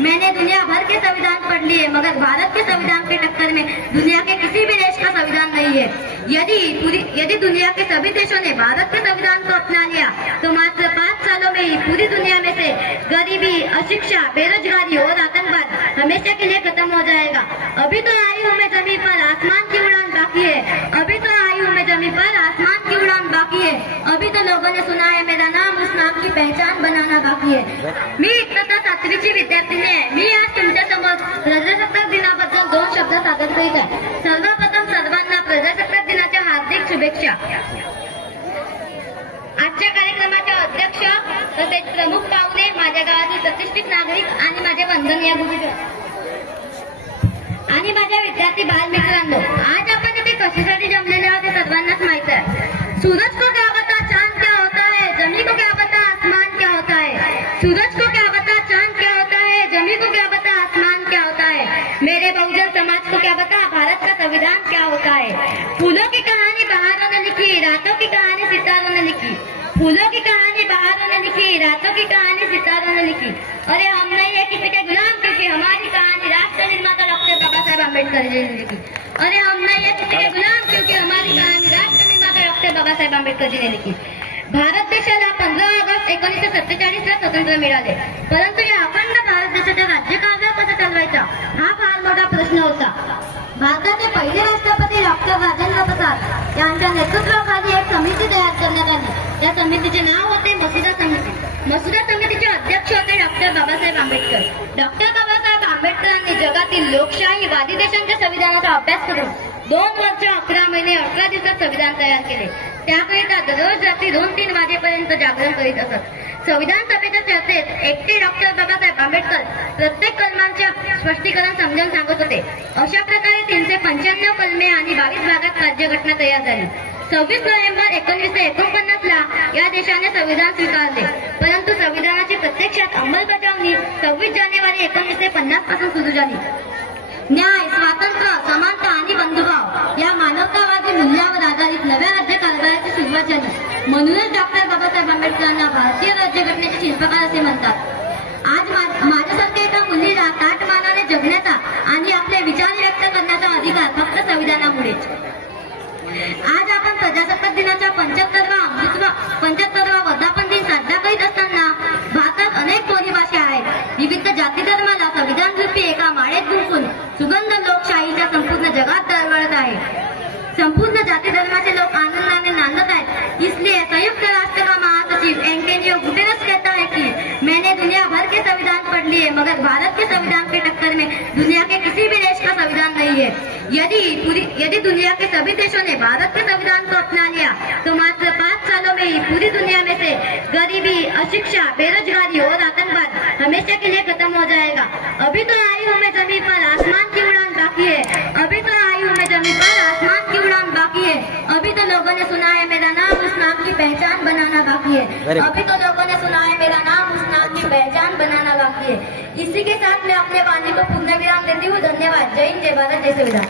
मैंने दुनिया भर के संविधान पढ़ लिए मगर भारत के संविधान की टक्कर में दुनिया के किसी भी देश का संविधान नहीं है। यदि दुनिया के सभी देशों ने भारत के संविधान को अपना लिया तो मात्र 5 सालों में ही पूरी दुनिया में से गरीबी, अशिक्षा, बेरोजगारी और आतंकवाद हमेशा के लिए खत्म हो जाएगा। अभी तो आई हूँ मैं जमीन पर, आसमान की उड़ान बाकी है। अभी तो आई हूँ मैं जमीन पर, आसमान की उड़ान बाकी है। अभी तो लोगों ने सुना है मेरा नाम, उस नाम की पहचान बनाना बाकी है। मी इयत्ता 7वीची विद्यार्थिनी आहे। मी आज तुमच्या समोर प्रजासत्ताक दिनाबद्दल 2 शब्द सादर करीत आहे। सर्वप्रथम सर्वांना प्रजासत्ताक दिनाच्या हार्दिक शुभेच्छा। आजच्या कार्यक्रमाचे अध्यक्ष तसेच प्रमुख पाहुणे, माझ्या गावातील प्रतिष्ठित नागरिक आणि माझे वंदनीय गुरुजन आणि माझ्या विद्यार्थी बालमित्रांनो, आज आपण इथे कशासाठी जमलेले आहोत हे सर्वांनाच माहित आहे। सूरज को क्या पता चांद क्या होता है, जमीन को क्या पता आसमान क्या होता है। सूरज को क्या पता चांद क्या होता है, जमीन को क्या पता आसमान क्या होता है। मेरे बहुजन समाज को क्या पता भारत का संविधान क्या होता है। फूलों की कहानी बहारों ने लिखी, रातों की कहानी सितारों ने लिखी। फूलों की कहानी बहारों ने लिखी, रातों की कहानी सितारों ने लिखी। अरे हम नहीं है किसी के गुलाम, क्योंकि हमारी कहानी राष्ट्र निर्माता डॉक्टर बाबा साहेब आंबेडकर जी ने लिखी। अरे हम नहीं है किसी के गुलाम, क्योंकि हमारी कहानी राष्ट्र निर्माता डॉक्टर बाबा साहेब आंबेडकर जी ने लिखी। भारत देशाला 15 ऑगस्ट 1947 ला स्वातंत्र्य मिळाले, परंतु या अखंड भारत देशाच्या राज्यकारभार कसा चालवायचा हा फार मोठा प्रश्न होता। भारताचे पहिले राष्ट्रपती डॉक्टर राजेंद्र प्रसाद यांच्या नेतृत्वाखाली एक समिती तयार करण्यात आली। त्या समितीचे नाव होते मसुदा समिती। मसुदा समितीचे अध्यक्ष होते डॉक्टर बाबासाहेब आंबेडकर। डॉक्टर बाबासाहेब आंबेडकरांनी जगातील लोकशाहीवादी देशांच्या संविधानाचा अभ्यास करून 2 वर्ष 11 महिने 18 दिवसात संविधान तयार केले। त्याकरिता दररोज रात्री 2-3 वाजेपर्यंत जागरण करीत असत। संविधान सभेच्या चर्चेत एकटे डॉक्टर बाबासाहेब आंबेडकर प्रत्येक कलमांचे स्पष्टीकरण समजावून सांगत होते। अशा प्रकारे 395 कलमे आणि 22 भागात राज्यघटना तयार झाली। 26 नोव्हेंबर 1949 ला या देशाने संविधान स्वीकारले, परंतु संविधानाची प्रत्यक्षात अंमलबजावणी 26 जानेवारी 1950 पासून सुरू झाली। न्याय, स्वातंत्र्य, समानता आणि बंधुभाव या मानवतावादी मूल्यावर आधारित नव्या राज्य कारभाराची सुरुवात झाली। म्हणूनच डॉक्टर बाबासाहेब आंबेडकरांना भारतीय राज्यघटनेचे शिल्पकार असे म्हणतात। आज माझ्यासारख्या एका मुलीला ताटमानाने जगण्याचा आणि आपले विचार व्यक्त करण्याचा अधिकार फक्त संविधानामुळेच। आज आपण प्रजासत्ताक दिनाच्या 75वा वर्धापन दिन साजरा करीत असताना भारतात अनेक बोलीभाषा आहेत। विविध जाती धर्माला संविधान रूपी एका माळेत गुंफून सुगंध लोकशाहीच्या संपूर्ण जगात दरवळत आहे। संपूर्ण जाती धर्माचे लोक आनंदाने नांदत आहेत। इसलिए संयुक्त राष्ट्र का महासचिव एंटोनियो गुटेरेस कहता है कि मैंने दुनिया भर के संविधान पढ़ लिए मगर भारत के संविधान की टक्कर में दुनिया के किसी भी देश का संविधान नहीं है। यदि दुनिया के सभी देशों ने भारत के संविधान को अपना लिया तो मात्र 5 सालों में ही पूरी दुनिया में से गरीबी, अशिक्षा, बेरोजगारी और आतंकवाद हमेशा के लिए खत्म हो जाएगा। अभी तो आई हूँ मैं जमीन पर, आसमान की उड़ान बाकी है। अभी तो आई हूँ मैं जमीन पर, आसमान की उड़ान बाकी है। अभी तो लोगों ने सुना है मेरा नाम, उस नाम की पहचान बनाना बाकी है। अभी तो लोगों ने सुना है मेरा नाम, उस नाम की पहचान बनाना बाकी है। इसी के साथ मैं अपने वाणी को पूर्ण विराम देती हूँ। धन्यवाद। जय हिंद, जय भारत, जय संविधान।